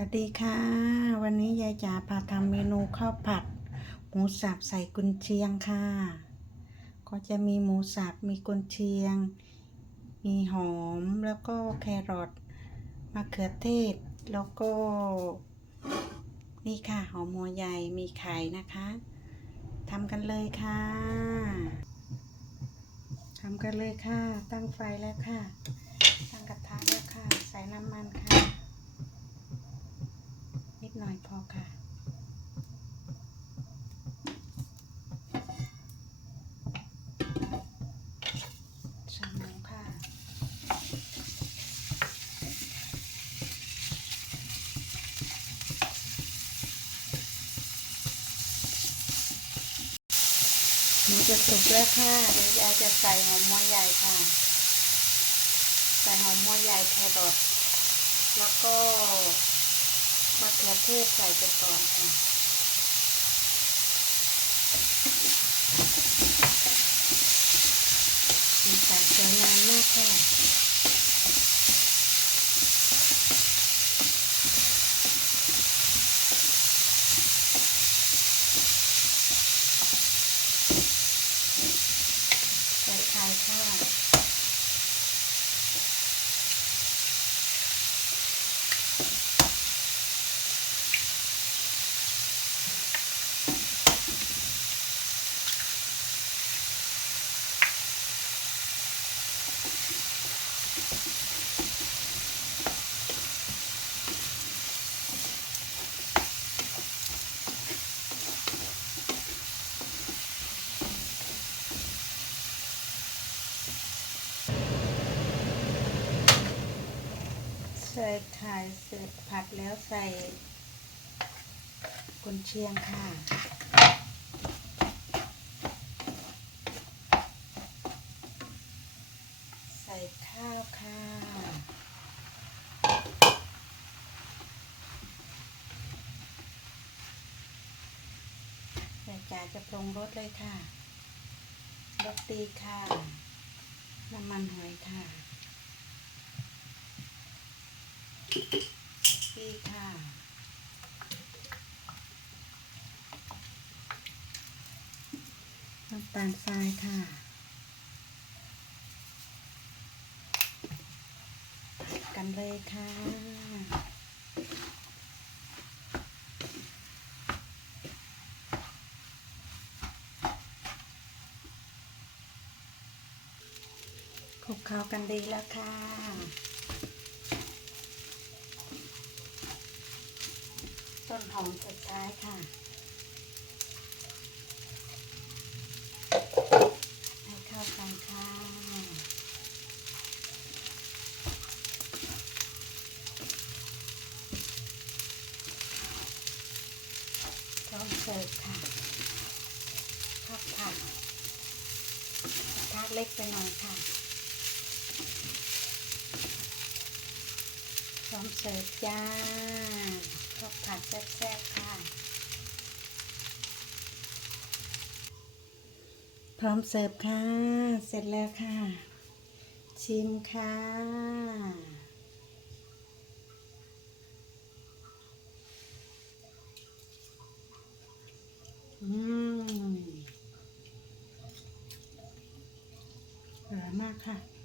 วัสดีค่ะ วันนี้ยายจ๋าพาทำเมนูข้าวผัด หมูสับใส่กุนเชียงค่ะ ก็จะมีหมูสับมีกุนเชียง มีหอมแล้วก็แครอทมะเขือเทศ แล้วก็ นี่ค่ะ หอมหัวใหญ่มีไข่นะคะทำกันเลยค่ะทำกันเลยค่ะ ตั้งไฟแล้วค่ะ ตั้งกระทะแล้วค่ะ ใส่น้ำมันค่ะ หน่อยพอค่ะใส่หมูค่ะหมูจะสุกแล้วค่ะเดี๋ยวยายจะใส่หอมหัวใหญ่ค่ะ ใส่หอมหัวใหญ่แครอทแล้วก็ มะเขือเทศใส่ไปก่อนค่ะ สีสันสวยงามมากค่ะ ใส่ไข่ค่ะ ใส่ไข่เสร็จผัดแล้วใส่กุนเชียงค่ะ ใส่ข้าวค่ะยายจ๋าจะปรุงรสเลยค่ะรสดีค่ะ น้ำมันหอยค่ะ ดีค่ะ น้ำตาลทรายค่ะ กันเลยค่ะ คลุกเคล้ากันดีแล้วค่ะต้นหอมสุดท้ายค่ะ ร้อมเสิร์ฟค่ะข้าวผัดกระทะเล็กไปหน่อยค่ะพร้อมเสิร์ฟจ้าข้าวผัดแซ่บๆค่ะ พร้อมเสิร์ฟค่ะ เสร็จแล้วค่ะ ชิมค่ะ อืมอร่อยมากค่ะ